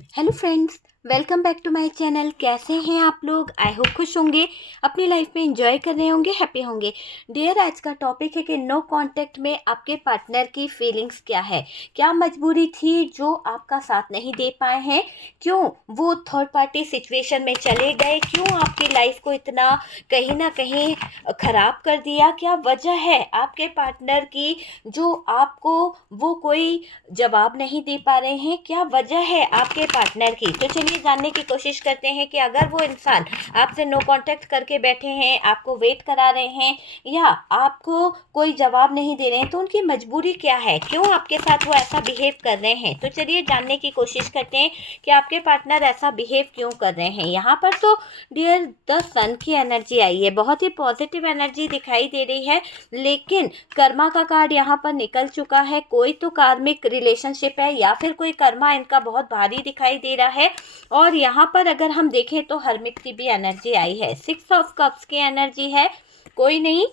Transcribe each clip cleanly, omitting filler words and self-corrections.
Hello friends, welcome back to my channel. कैसे हैं आप लोग? आई होप खुश होंगे, अपनी लाइफ में एंजॉय कर रहे होंगे, हैप्पी होंगे। डियर, आज का टॉपिक है कि नो कांटेक्ट में आपके पार्टनर की फीलिंग्स क्या है। क्या मजबूरी थी जो आपका साथ नहीं दे पाए हैं? क्यों वो थर्ड पार्टी सिचुएशन में चले गए? क्यों आपकी लाइफ को इतना कहीं ना कहीं ख़राब कर दिया? क्या वजह है आपके पार्टनर की जो आपको वो कोई जवाब नहीं दे पा रहे हैं? क्या वजह है आपके पार्टनर की? तो चलिए जानने की कोशिश करते हैं कि अगर वो इंसान आपसे नो कांटेक्ट करके बैठे हैं, आपको वेट करा रहे हैं या आपको कोई जवाब नहीं दे रहे हैं, तो उनकी मजबूरी क्या है? क्यों आपके साथ वो ऐसा बिहेव कर रहे हैं? तो चलिए जानने की कोशिश करते हैं कि आपके पार्टनर ऐसा बिहेव क्यों कर रहे हैं। यहाँ पर तो डियर द सन की एनर्जी आई है, बहुत ही पॉजिटिव एनर्जी दिखाई दे रही है, लेकिन कर्मा का कार्ड यहाँ पर निकल चुका है। कोई तो कार्मिक रिलेशनशिप है या फिर कोई कर्मा इनका बहुत भारी दिखाई दे रहा है। और यहाँ पर अगर हम देखें तो हर्मिट की भी एनर्जी आई है, 6 ऑफ कप्स की एनर्जी है। कोई नहीं,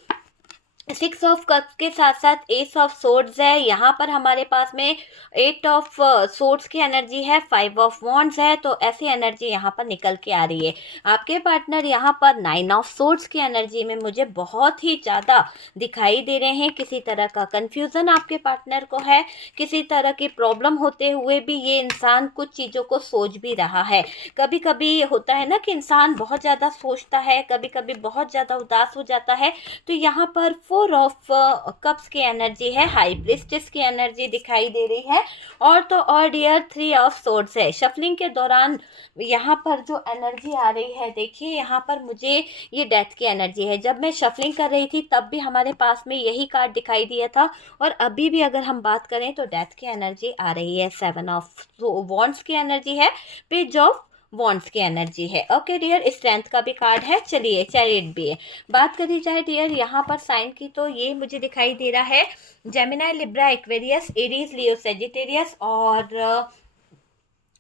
6 ऑफ कप्स के साथ साथ एस ऑफ सोर्ड्स है। यहाँ पर हमारे पास में 8 ऑफ सोर्ड्स की एनर्जी है, 5 ऑफ वॉन्ड्स है। तो ऐसी एनर्जी यहाँ पर निकल के आ रही है। आपके पार्टनर यहाँ पर 9 ऑफ सोर्ड्स की एनर्जी में मुझे बहुत ही ज़्यादा दिखाई दे रहे हैं। किसी तरह का कन्फ्यूज़न आपके पार्टनर को है, किसी तरह की प्रॉब्लम होते हुए भी ये इंसान कुछ चीज़ों को सोच भी रहा है। कभी कभी होता है ना कि इंसान बहुत ज़्यादा सोचता है, कभी कभी बहुत ज़्यादा उदास हो जाता है। तो यहाँ पर 4 ऑफ कप्स की एनर्जी है, हाई प्रीस्टेस की एनर्जी दिखाई दे रही है। और तो और डियर 3 ऑफ सोर्ड्स है। शफलिंग के दौरान यहाँ पर जो एनर्जी आ रही है, देखिए यहाँ पर मुझे ये डेथ की एनर्जी है। जब मैं शफलिंग कर रही थी तब भी हमारे पास में यही कार्ड दिखाई दिया था, और अभी भी अगर हम बात करें तो डेथ की एनर्जी आ रही है। 7 ऑफ वॉन्ड्स की एनर्जी है, पेज ऑफ वॉन्ड्स की एनर्जी है। ओके डियर, स्ट्रेंथ का भी कार्ड है। चलिए, चैरियट भी है। बात करी जाए डियर यहाँ पर साइन की, तो ये मुझे दिखाई दे रहा है जेमिनाई, लिब्रा, एक्वेरियस, एरीज, लियो, सेजिटेरियस और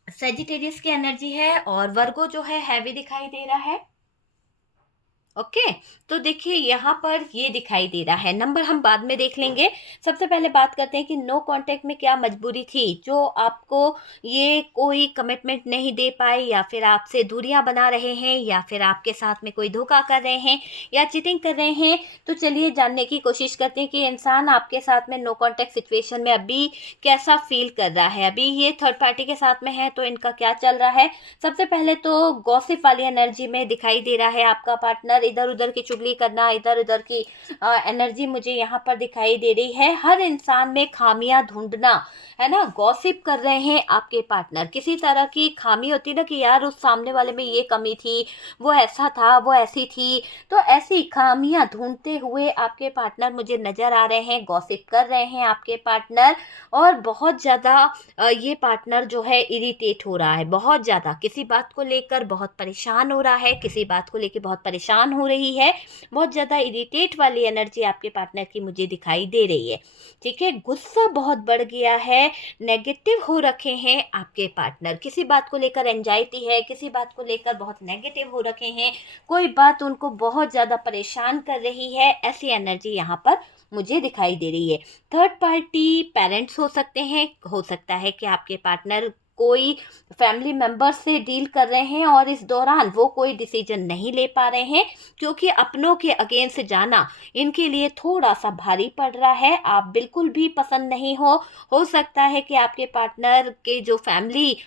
सेजिटेरियस की एनर्जी है। और वर्गो जो है हैवी दिखाई दे रहा है। ओके, तो देखिए यहाँ पर ये दिखाई दे रहा है। नंबर हम बाद में देख लेंगे। सबसे पहले बात करते हैं कि नो कांटेक्ट में क्या मजबूरी थी जो आपको ये कोई कमिटमेंट नहीं दे पाए, या फिर आपसे दूरियां बना रहे हैं, या फिर आपके साथ में कोई धोखा कर रहे हैं या चीटिंग कर रहे हैं। तो चलिए जानने की कोशिश करते हैं कि इंसान आपके साथ में नो कांटेक्ट सिचुएशन में अभी कैसा फील कर रहा है। अभी ये थर्ड पार्टी के साथ में है तो इनका क्या चल रहा है। सबसे पहले तो गॉसिप वाली एनर्जी में दिखाई दे रहा है आपका पार्टनर, इधर उधर की चुगली करना, इधर उधर की एनर्जी मुझे यहाँ पर दिखाई दे रही है। हर इंसान में खामियां ढूंढना, है ना, गॉसिप कर रहे हैं आपके पार्टनर। किसी तरह की खामी होती ना कि यार उस सामने वाले में ये कमी थी, वो ऐसा था, वो ऐसी थी। तो ऐसी खामियां ढूंढते हुए आपके पार्टनर मुझे नजर आ रहे हैं, गॉसिप कर रहे हैं आपके पार्टनर। और बहुत ज़्यादा ये पार्टनर जो है इरिटेट हो रहा है, बहुत ज़्यादा किसी बात को लेकर बहुत परेशान हो रहा है, किसी बात को लेकर बहुत परेशान हो रही है। बहुत ज़्यादा इरिटेट वाली एनर्जी आपके पार्टनर की मुझे दिखाई दे रही है। ठीक है, गुस्सा बहुत बढ़ गया है, नेगेटिव हो रखे हैं आपके पार्टनर। किसी बात को लेकर एंजाइटी है, किसी बात को लेकर बहुत नेगेटिव हो रखे हैं, कोई बात उनको बहुत ज़्यादा परेशान कर रही है। ऐसी एनर्जी यहाँ पर मुझे दिखाई दे रही है। थर्ड पार्टी पेरेंट्स हो सकते हैं, हो सकता है कि आपके पार्टनर कोई फैमिली मेंबर से डील कर रहे हैं और इस दौरान वो कोई डिसीजन नहीं ले पा रहे हैं, क्योंकि अपनों के अगेंस्ट जाना इनके लिए थोड़ा सा भारी पड़ रहा है। आप बिल्कुल भी पसंद नहीं हो सकता है कि आपके पार्टनर के जो फैमिली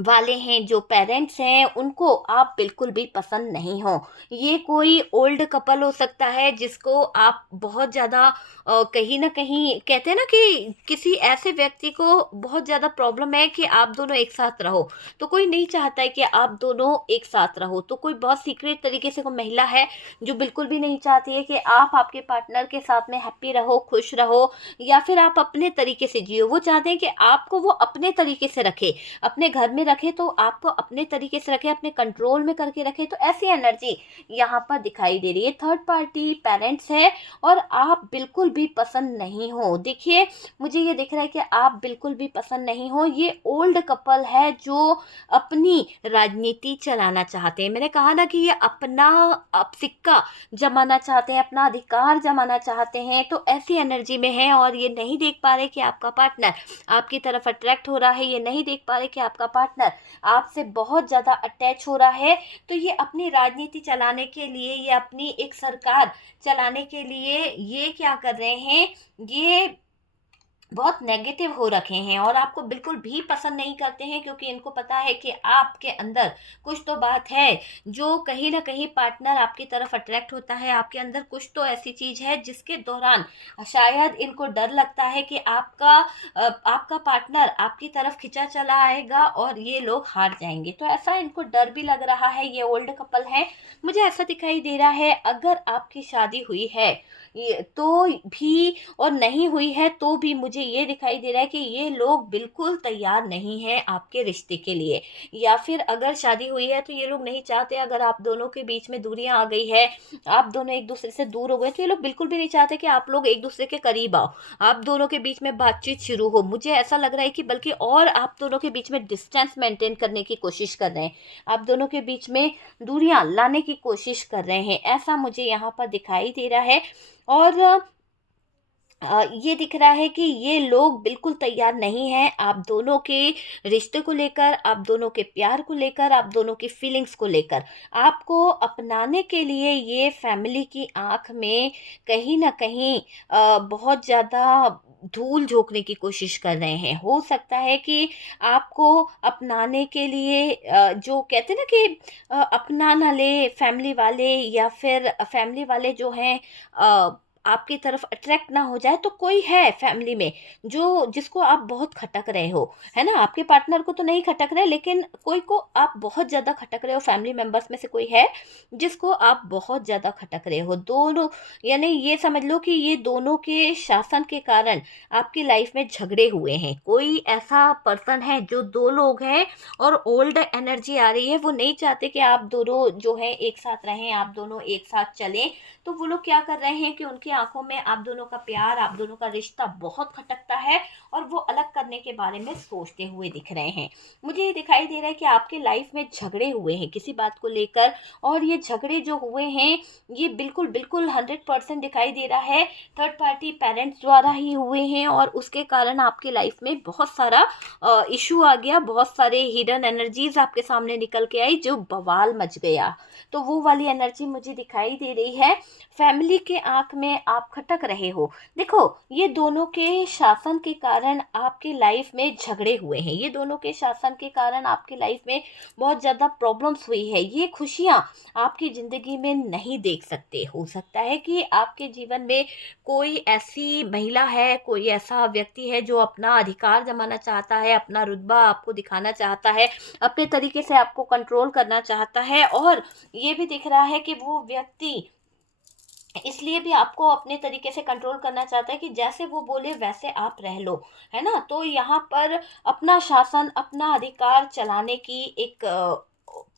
वाले हैं, जो पेरेंट्स हैं, उनको आप बिल्कुल भी पसंद नहीं हो। ये कोई ओल्ड कपल हो सकता है जिसको आप बहुत ज़्यादा कहीं ना कहीं कहते हैं ना कि किसी ऐसे व्यक्ति को बहुत ज़्यादा प्रॉब्लम है कि आप दोनों एक साथ रहो। तो कोई नहीं चाहता है कि आप दोनों एक साथ रहो। तो कोई बहुत सीक्रेट तरीके से कोई महिला है जो बिल्कुल भी नहीं चाहती है कि आप आपके पार्टनर के साथ में हैप्पी रहो, खुश रहो, या फिर आप अपने तरीके से जियो। वो चाहते हैं कि आपको वो अपने तरीके से रखे, अपने घर में रखे तो आपको अपने तरीके से रखे, अपने कंट्रोल में करके रखे। तो ऐसी एनर्जी यहाँ पर दिखाई दे रही है। थर्ड पार्टी पेरेंट्स है और आप बिल्कुल भी पसंद नहीं हो। देखिए, मुझे ये दिख रहा है कि आप बिल्कुल भी पसंद नहीं हो। ये ओल्ड कपल है जो अपनी राजनीति चलाना चाहते हैं। मैंने कहा ना कि ये अपना सिक्का जमाना चाहते हैं, अपना अधिकार जमाना चाहते हैं। तो ऐसी एनर्जी में है और ये नहीं देख पा रहे कि आपका पार्टनर आपकी तरफ अट्रैक्ट हो रहा है, ये नहीं देख पा रहे कि आपका पार्टनर आपसे बहुत ज़्यादा अटैच हो रहा है। तो ये अपनी राजनीति चलाने के लिए, ये अपनी एक सरकार चलाने के लिए ये क्या कर रहे हैं, ये बहुत नेगेटिव हो रखे हैं और आपको बिल्कुल भी पसंद नहीं करते हैं, क्योंकि इनको पता है कि आपके अंदर कुछ तो बात है जो कहीं ना कहीं पार्टनर आपकी तरफ अट्रैक्ट होता है। आपके अंदर कुछ तो ऐसी चीज़ है जिसके दौरान शायद इनको डर लगता है कि आपका पार्टनर आपकी तरफ खिंचा चला आएगा और ये लोग हार जाएंगे। तो ऐसा इनको डर भी लग रहा है। ये ओल्ड कपल है, मुझे ऐसा दिखाई दे रहा है। अगर आपकी शादी हुई है ये तो भी और नहीं हुई है तो भी मुझे ये दिखाई दे रहा है कि ये लोग बिल्कुल तैयार नहीं हैं आपके रिश्ते के लिए। या फिर अगर शादी हुई है तो ये लोग नहीं चाहते, अगर आप दोनों के बीच में दूरियां आ गई है, आप दोनों एक दूसरे से दूर हो गए, तो ये लोग बिल्कुल भी नहीं चाहते कि आप लोग एक दूसरे के करीब आओ, आप दोनों के बीच में बातचीत शुरू हो। मुझे ऐसा लग रहा है कि बल्कि और आप दोनों के बीच में डिस्टेंस मेंटेन करने की कोशिश कर रहे हैं, आप दोनों के बीच में दूरियां लाने की कोशिश कर रहे हैं, ऐसा मुझे यहाँ पर दिखाई दे रहा है। और ये दिख रहा है कि ये लोग बिल्कुल तैयार नहीं हैं आप दोनों के रिश्ते को लेकर, आप दोनों के प्यार को लेकर, आप दोनों की फीलिंग्स को लेकर। आपको अपनाने के लिए ये फैमिली की आंख में कहीं ना कहीं बहुत ज़्यादा धूल झोंकने की कोशिश कर रहे हैं। हो सकता है कि आपको अपनाने के लिए जो कहते हैं ना कि अपना ना ले फैमिली वाले, या फिर फैमिली वाले जो हैं आपकी तरफ अट्रैक्ट ना हो जाए, तो कोई है फैमिली में जो जिसको आप बहुत खटक रहे हो, है ना। आपके पार्टनर को तो नहीं खटक रहे, लेकिन कोई को आप बहुत ज़्यादा खटक रहे हो। फैमिली मेंबर्स में से कोई है जिसको आप बहुत ज़्यादा खटक रहे हो। दोनों, यानी ये समझ लो कि ये दोनों के शासन के कारण आपकी लाइफ में झगड़े हुए हैं। कोई ऐसा पर्सन है जो, दो लोग हैं और ओल्ड एनर्जी आ रही है, वो नहीं चाहते कि आप दोनों जो है एक साथ रहें, आप दोनों एक साथ चलें। तो वो लोग क्या कर रहे हैं कि उनकी आंखों में आप दोनों का प्यार, आप दोनों का रिश्ता बहुत खटकता है और वो अलग करने के बारे में सोचते हुए दिख रहे हैं। मुझे ये दिखाई दे रहा है कि आपके लाइफ में झगड़े हुए हैं किसी बात को लेकर, और ये झगड़े जो हुए हैं ये बिल्कुल बिल्कुल 100% दिखाई दे रहा है थर्ड पार्टी पेरेंट्स द्वारा ही हुए हैं। और उसके कारण आपकी लाइफ में बहुत सारा इशू आ गया, बहुत सारे हिडन एनर्जीज आपके सामने निकल के आई जो बवाल मच गया। तो वो वाली एनर्जी मुझे दिखाई दे रही है। फैमिली के आंख में आप खटक रहे हो। देखो, ये दोनों के शासन के कारण आपकी लाइफ में झगड़े हुए हैं, ये दोनों के शासन के कारण आपकी लाइफ में बहुत ज़्यादा प्रॉब्लम्स हुई है। ये खुशियाँ आपकी ज़िंदगी में नहीं देख सकते। हो सकता है कि आपके जीवन में कोई ऐसी महिला है, कोई ऐसा व्यक्ति है जो अपना अधिकार जमाना चाहता है, अपना रुतबा आपको दिखाना चाहता है, अपने तरीके से आपको कंट्रोल करना चाहता है। और ये भी दिख रहा है कि वो व्यक्ति इसलिए भी आपको अपने तरीके से कंट्रोल करना चाहता है कि जैसे वो बोले वैसे आप रह लो, है ना। तो यहाँ पर अपना शासन, अपना अधिकार चलाने की एक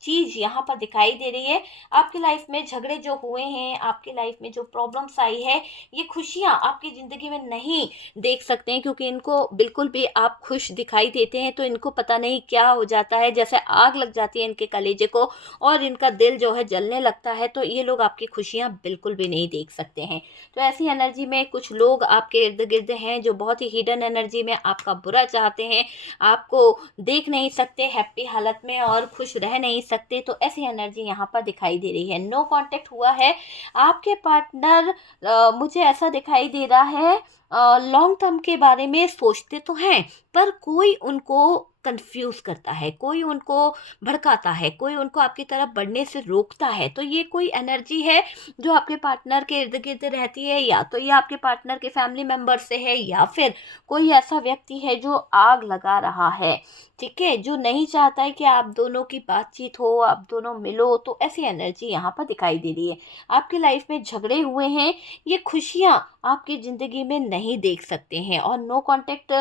चीज़ यहाँ पर दिखाई दे रही है। आपकी लाइफ में झगड़े जो हुए हैं, आपकी लाइफ में जो प्रॉब्लम्स आई है, ये खुशियाँ आपकी ज़िंदगी में नहीं देख सकते हैं, क्योंकि इनको बिल्कुल भी आप खुश दिखाई देते हैं तो इनको पता नहीं क्या हो जाता है, जैसे आग लग जाती है इनके कलेजे को और इनका दिल जो है जलने लगता है। तो ये लोग आपकी खुशियाँ बिल्कुल भी नहीं देख सकते हैं। तो ऐसी एनर्जी में कुछ लोग आपके इर्द गिर्द हैं जो बहुत ही हिडन एनर्जी में आपका बुरा चाहते हैं, आपको देख नहीं सकते हैप्पी हालत में और खुश रह नहीं सकते। तो ऐसी एनर्जी यहाँ पर दिखाई दे रही है। नो कांटेक्ट हुआ है। आपके पार्टनर मुझे ऐसा दिखाई दे रहा है लॉन्ग टर्म के बारे में सोचते तो हैं, पर कोई उनको कंफ्यूज करता है, कोई उनको भड़काता है, कोई उनको आपकी तरफ बढ़ने से रोकता है। तो ये कोई एनर्जी है जो आपके पार्टनर के इर्द गिर्द रहती है, या तो ये आपके पार्टनर के फैमिली मेंबर से है, या फिर कोई ऐसा व्यक्ति है जो आग लगा रहा है, ठीक है, जो नहीं चाहता है कि आप दोनों की बातचीत हो, आप दोनों मिलो। तो ऐसी एनर्जी यहाँ पर दिखाई दे रही है। आपकी लाइफ में झगड़े हुए हैं, ये खुशियाँ आपकी ज़िंदगी में नहीं देख सकते हैं। और नो कांटेक्ट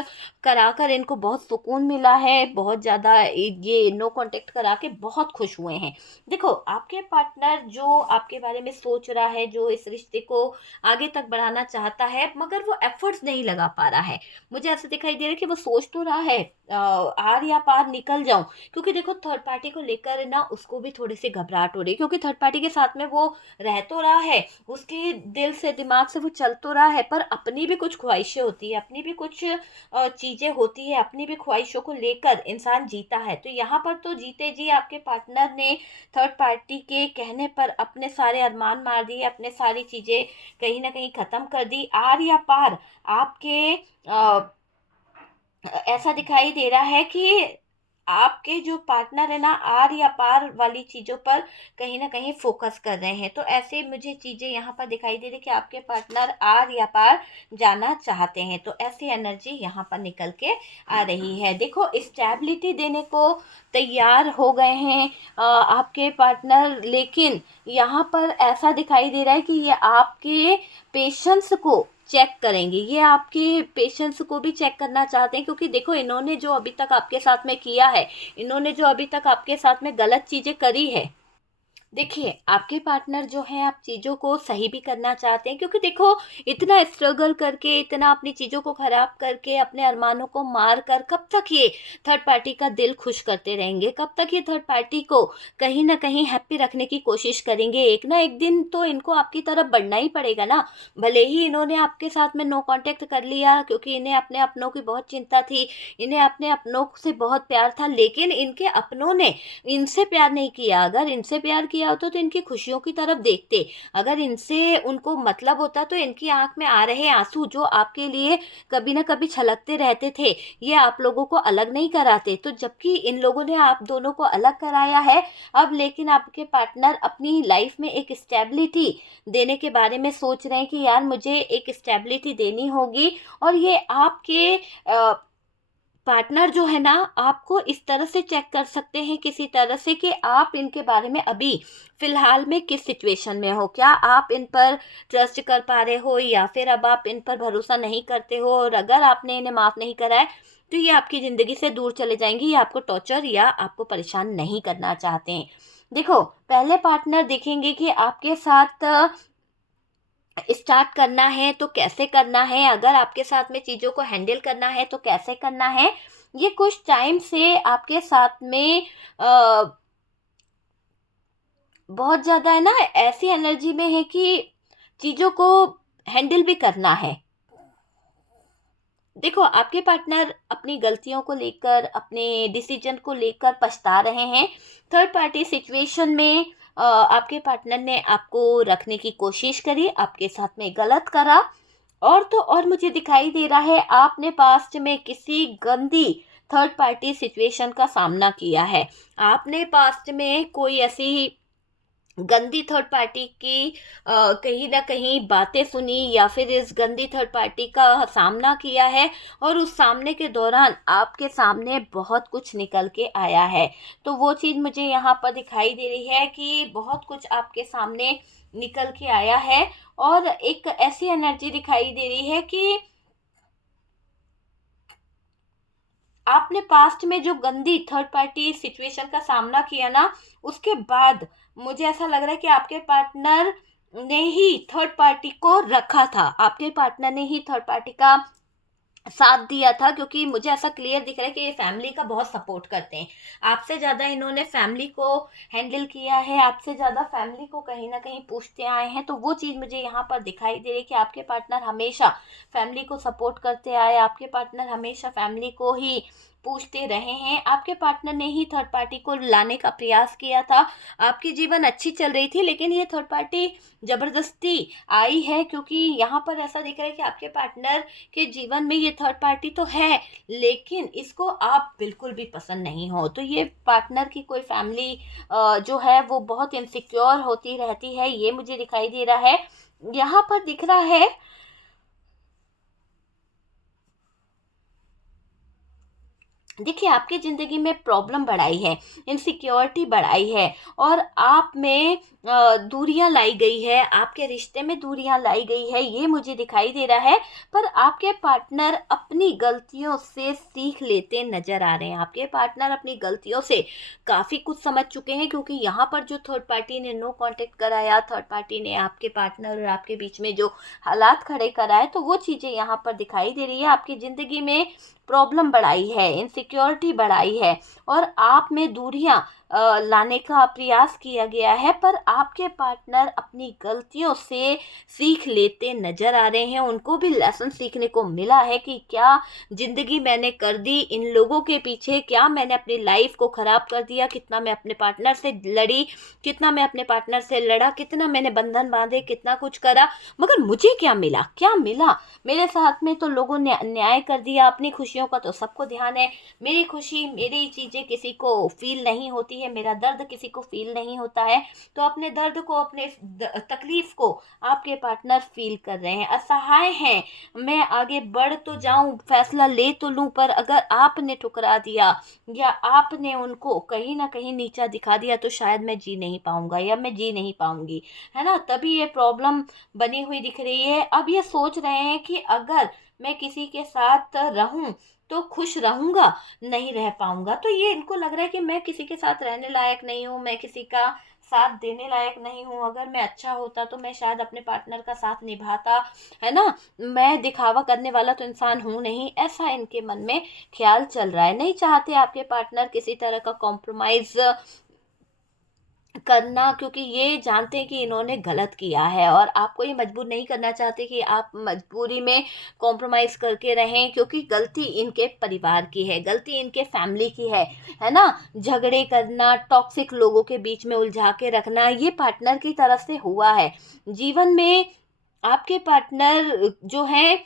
कराकर इनको बहुत सुकून मिला है, बहुत ज़्यादा ये नो कांटेक्ट करा के बहुत खुश हुए हैं। देखो, आपके पार्टनर जो आपके बारे में सोच रहा है, जो इस रिश्ते को आगे तक बढ़ाना चाहता है, मगर वो एफर्ट्स नहीं लगा पा रहा है। मुझे ऐसा दिखाई दे रहा है कि वो सोच तो रहा है आर या पार निकल जाऊं, क्योंकि देखो थर्ड पार्टी को लेकर ना उसको भी थोड़ी सी घबराहट हो रही है, क्योंकि थर्ड पार्टी के साथ में वो रह तो रहा है, उसके दिल से दिमाग से वो चल तो रहा है, पर अपनी भी कुछ ख्वाहिशें होती है, अपनी भी कुछ चीजें होती है, अपनी भी ख्वाहिशों को लेकर इंसान जीता है। तो यहाँ पर तो जीते जी आपके पार्टनर ने थर्ड पार्टी के कहने पर अपने सारे अरमान मार दिए, अपने सारी चीजें कहीं ना कहीं खत्म कर दी। आर या पार आपके ऐसा दिखाई दे रहा है कि आपके जो पार्टनर है ना, आर या पार वाली चीजों पर कहीं ना कहीं फोकस कर रहे हैं। तो ऐसे मुझे चीजें यहाँ पर दिखाई दे रही कि आपके पार्टनर आर या पार जाना चाहते हैं। तो ऐसी एनर्जी यहाँ पर निकल के आ रही है। देखो, स्टेबिलिटी देने को तैयार हो गए हैं आपके पार्टनर, लेकिन यहाँ पर ऐसा दिखाई दे रहा है कि ये आपके पेशेंस को चेक करेंगे, ये आपके पेशेंस को भी चेक करना चाहते हैं, क्योंकि देखो इन्होंने जो अभी तक आपके साथ में किया है, इन्होंने जो अभी तक आपके साथ में गलत चीजें करी है। देखिए, आपके पार्टनर जो है आप चीज़ों को सही भी करना चाहते हैं, क्योंकि देखो इतना स्ट्रगल करके, इतना अपनी चीज़ों को ख़राब करके, अपने अरमानों को मार कर कब तक ये थर्ड पार्टी का दिल खुश करते रहेंगे, कब तक ये थर्ड पार्टी को कहीं ना कहीं हैप्पी रखने की कोशिश करेंगे। एक ना एक दिन तो इनको आपकी तरफ बढ़ना ही पड़ेगा ना। भले ही इन्होंने आपके साथ में नो कांटेक्ट कर लिया, क्योंकि इन्हें अपने अपनों की बहुत चिंता थी, इन्हें अपने अपनों से बहुत प्यार था, लेकिन इनके अपनों ने इनसे प्यार नहीं किया। अगर इनसे प्यार किया होता तो इनकी खुशियों की तरफ देखते, अगर इनसे उनको मतलब होता तो इनकी आंख में आ रहे आंसू जो आपके लिए कभी ना कभी छलकते रहते थे, ये आप लोगों को अलग नहीं कराते। तो जबकि इन लोगों ने आप दोनों को अलग कराया है अब, लेकिन आपके पार्टनर अपनी लाइफ में एक स्टेबिलिटी देने के बारे में सोच रहे हैं कि यार मुझे एक स्टेबिलिटी देनी होगी। और ये आपके पार्टनर जो है ना, आपको इस तरह से चेक कर सकते हैं किसी तरह से कि आप इनके बारे में अभी फिलहाल में किस सिचुएशन में हो, क्या आप इन पर ट्रस्ट कर पा रहे हो, या फिर अब आप इन पर भरोसा नहीं करते हो। और अगर आपने इन्हें माफ़ नहीं करा है तो ये आपकी ज़िंदगी से दूर चले जाएंगी, ये आपको टॉर्चर या आपको परेशान नहीं करना चाहते हैं। देखो, पहले पार्टनर देखेंगे कि आपके साथ स्टार्ट करना है तो कैसे करना है, अगर आपके साथ में चीज़ों को हैंडल करना है तो कैसे करना है। ये कुछ टाइम से आपके साथ में अ, बहुत ज़्यादा है ना, ऐसी एनर्जी में है कि चीज़ों को हैंडल भी करना है। देखो, आपके पार्टनर अपनी गलतियों को लेकर, अपने डिसीजन को लेकर पछता रहे हैं। थर्ड पार्टी सिचुएशन में आपके पार्टनर ने आपको रखने की कोशिश करी, आपके साथ में गलत करा। और तो और मुझे दिखाई दे रहा है आपने पास्ट में किसी गंदी थर्ड पार्टी सिचुएशन का सामना किया है। आपने पास्ट में कोई ऐसी गंदी थर्ड पार्टी की कहीं ना कहीं बातें सुनी, या फिर इस गंदी थर्ड पार्टी का सामना किया है, और उस सामने के दौरान आपके सामने बहुत कुछ निकल के आया है। तो वो चीज़ मुझे यहाँ पर दिखाई दे रही है कि बहुत कुछ आपके सामने निकल के आया है। और एक ऐसी एनर्जी दिखाई दे रही है कि आपने पास्ट में जो गंदी थर्ड पार्टी सिचुएशन का सामना किया ना, उसके बाद मुझे ऐसा लग रहा है कि आपके पार्टनर ने ही थर्ड पार्टी को रखा था, आपके पार्टनर ने ही थर्ड पार्टी का साथ दिया था, क्योंकि मुझे ऐसा क्लियर दिख रहा है कि ये फैमिली का बहुत सपोर्ट करते हैं। आपसे ज़्यादा इन्होंने फैमिली को हैंडल किया है, आपसे ज़्यादा फैमिली को कहीं ना कहीं पूछते आए हैं। तो वो चीज़ मुझे यहाँ पर दिखाई दे रही है कि आपके पार्टनर हमेशा फैमिली को सपोर्ट करते आए, आपके पार्टनर हमेशा फैमिली को ही पूछते रहे हैं। आपके पार्टनर ने ही थर्ड पार्टी को लाने का प्रयास किया था। आपकी जीवन अच्छी चल रही थी, लेकिन ये थर्ड पार्टी ज़बरदस्ती आई है, क्योंकि यहाँ पर ऐसा दिख रहा है कि आपके पार्टनर के जीवन में ये थर्ड पार्टी तो है, लेकिन इसको आप बिल्कुल भी पसंद नहीं हो। तो ये पार्टनर की कोई फैमिली जो है वो बहुत इनसिक्योर होती रहती है, ये मुझे दिखाई दे रहा है। यहाँ पर दिख रहा है देखिए आपकी ज़िंदगी में प्रॉब्लम बढ़ाई है, इनसिक्योरिटी बढ़ाई है और आप में दूरियां लाई गई है, आपके रिश्ते में दूरियां लाई गई है, ये मुझे दिखाई दे रहा है। पर आपके पार्टनर अपनी गलतियों से सीख लेते नज़र आ रहे हैं। आपके पार्टनर अपनी गलतियों से काफ़ी कुछ समझ चुके हैं, क्योंकि यहाँ पर जो थर्ड पार्टी ने नो कॉन्टैक्ट कराया, थर्ड पार्टी ने आपके पार्टनर और आपके बीच में जो हालात खड़े कराए, तो वो चीज़ें यहाँ पर दिखाई दे रही है। आपकी ज़िंदगी में प्रॉब्लम बढ़ाई है, इनसिक्योरिटी बढ़ाई है और आप में दूरियां लाने का प्रयास किया गया है। पर आपके पार्टनर अपनी गलतियों से सीख लेते नज़र आ रहे हैं। उनको भी लेसन सीखने को मिला है कि क्या ज़िंदगी मैंने कर दी इन लोगों के पीछे, क्या मैंने अपनी लाइफ को ख़राब कर दिया, कितना मैं अपने पार्टनर से लड़ी, कितना मैं अपने पार्टनर से लड़ा, कितना मैंने बंधन बांधे, कितना कुछ करा, मगर मुझे क्या मिला, क्या मिला? मेरे साथ में तो लोगों ने अन्याय कर दिया। अपनी खुशियों का तो सबको ध्यान है, मेरी खुशी, मेरी चीज़ें किसी को फील नहीं होती है, मेरा दर्द किसी को फील नहीं होता है। तो अपने दर्द को, अपने तकलीफ को आपके पार्टनर फील कर रहे हैं, असहाय हैं। मैं आगे बढ़ तो जाऊं, फैसला ले तो लूं, पर अगर आपने ठुकरा दिया या आपने उनको कहीं ना कहीं नीचा दिखा दिया तो शायद मैं जी नहीं पाऊंगा या मैं जी नहीं पाऊंगी, है ना? तभी ये प्रॉब्लम बनी हुई दिख रही है। अब ये सोच रहे हैं कि अगर मैं किसी के साथ रहूं तो खुश रहूंगा, नहीं रह पाऊंगा। तो ये इनको लग रहा है कि मैं किसी के साथ रहने लायक नहीं हूँ, मैं किसी का साथ देने लायक नहीं हूँ। अगर मैं अच्छा होता तो मैं शायद अपने पार्टनर का साथ निभाता, है ना? मैं दिखावा करने वाला तो इंसान हूँ नहीं, ऐसा इनके मन में ख्याल चल रहा है। नहीं चाहते आपके पार्टनर किसी तरह का कॉम्प्रोमाइज करना, क्योंकि ये जानते हैं कि इन्होंने गलत किया है और आपको ये मजबूर नहीं करना चाहते कि आप मजबूरी में कॉम्प्रोमाइज़ करके रहें, क्योंकि गलती इनके परिवार की है, गलती इनके फैमिली की है ना? झगड़े करना, टॉक्सिक लोगों के बीच में उलझा के रखना, ये पार्टनर की तरफ से हुआ है। जीवन में आपके पार्टनर जो हैं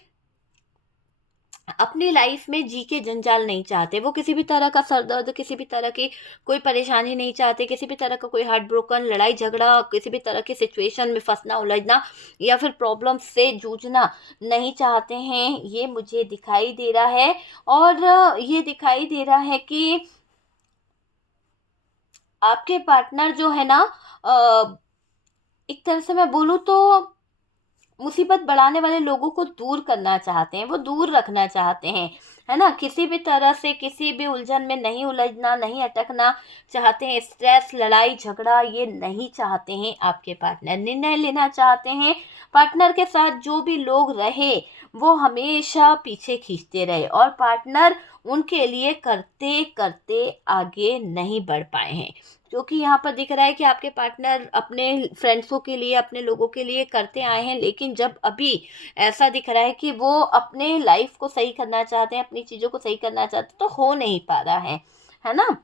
अपनी लाइफ में जी के जंजाल नहीं चाहते। वो किसी भी तरह का सर दर्द, किसी भी तरह की कोई परेशानी नहीं चाहते, किसी भी तरह का कोई हार्ट ब्रोकन, लड़ाई झगड़ा, किसी भी तरह की सिचुएशन में फंसना, उलझना या फिर प्रॉब्लम से जूझना नहीं चाहते हैं। ये मुझे दिखाई दे रहा है और ये दिखाई दे रहा है कि आपके पार्टनर जो है ना, एक तरह से मैं बोलूँ तो मुसीबत बढ़ाने वाले लोगों को दूर करना चाहते हैं, वो दूर रखना चाहते हैं, है ना? किसी भी तरह से किसी भी उलझन में नहीं उलझना, नहीं अटकना चाहते हैं। स्ट्रेस, लड़ाई झगड़ा ये नहीं चाहते हैं आपके पार्टनर। निर्णय लेना चाहते हैं। पार्टनर के साथ जो भी लोग रहे वो हमेशा पीछे खींचते रहे और पार्टनर उनके लिए करते करते आगे नहीं बढ़ पाए हैं। क्योंकि यहाँ पर दिख रहा है कि आपके पार्टनर अपने फ्रेंड्सों के लिए, अपने लोगों के लिए करते आए हैं, लेकिन जब अभी ऐसा दिख रहा है कि वो अपने लाइफ को सही करना चाहते हैं, अपनी चीज़ों को सही करना चाहते हैं, तो हो नहीं पा रहा है ना?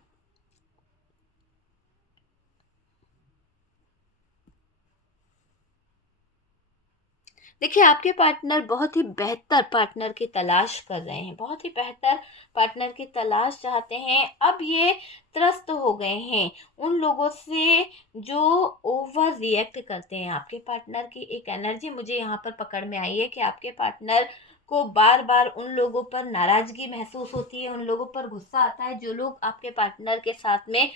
देखिए आपके पार्टनर बहुत ही बेहतर पार्टनर की तलाश कर रहे हैं, बहुत ही बेहतर पार्टनर की तलाश चाहते हैं। अब ये त्रस्त हो गए हैं उन लोगों से जो ओवर रिएक्ट करते हैं। आपके पार्टनर की एक एनर्जी मुझे यहाँ पर पकड़ में आई है कि आपके पार्टनर को बार बार उन लोगों पर नाराज़गी महसूस होती है, उन लोगों पर गुस्सा आता है जो लोग आपके पार्टनर के साथ में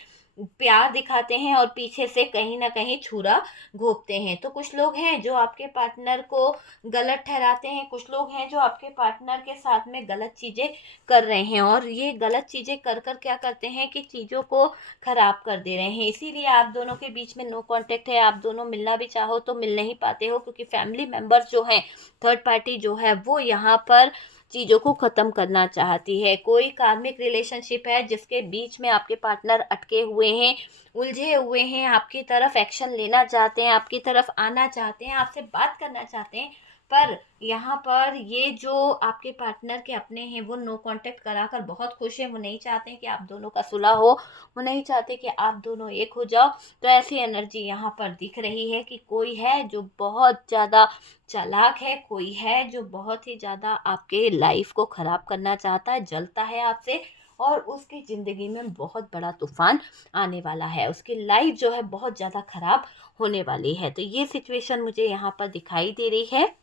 प्यार दिखाते हैं और पीछे से कहीं ना कहीं छुरा घोंपते हैं। तो कुछ लोग हैं जो आपके पार्टनर को गलत ठहराते हैं, कुछ लोग हैं जो आपके पार्टनर के साथ में गलत चीज़ें कर रहे हैं और ये गलत चीज़ें कर कर क्या करते हैं कि चीज़ों को ख़राब कर दे रहे हैं। इसीलिए आप दोनों के बीच में नो कांटेक्ट है। आप दोनों मिलना भी चाहो तो मिल नहीं पाते हो, क्योंकि फैमिली मेम्बर्स जो हैं, थर्ड पार्टी जो है वो यहाँ पर चीज़ों को ख़त्म करना चाहती है। कोई कार्मिक रिलेशनशिप है जिसके बीच में आपके पार्टनर अटके हुए हैं, उलझे हुए हैं, आपकी तरफ एक्शन लेना चाहते हैं, आपकी तरफ आना चाहते हैं, आपसे बात करना चाहते हैं। पर यहाँ पर ये जो आपके पार्टनर के अपने हैं वो नो कांटेक्ट कराकर बहुत खुश हैं। वो नहीं चाहते हैं कि आप दोनों का सुलह हो, वो नहीं चाहते कि आप दोनों एक हो जाओ। तो ऐसी एनर्जी यहाँ पर दिख रही है कि कोई है जो बहुत ज़्यादा चालाक है, कोई है जो बहुत ही ज़्यादा आपके लाइफ को ख़राब करना चाहता है, जलता है आपसे और उसकी ज़िंदगी में बहुत बड़ा तूफ़ान आने वाला है। उसकी लाइफ जो है बहुत ज़्यादा ख़राब होने वाली है। तो ये सिचुएशन मुझे यहाँ पर दिखाई दे रही है।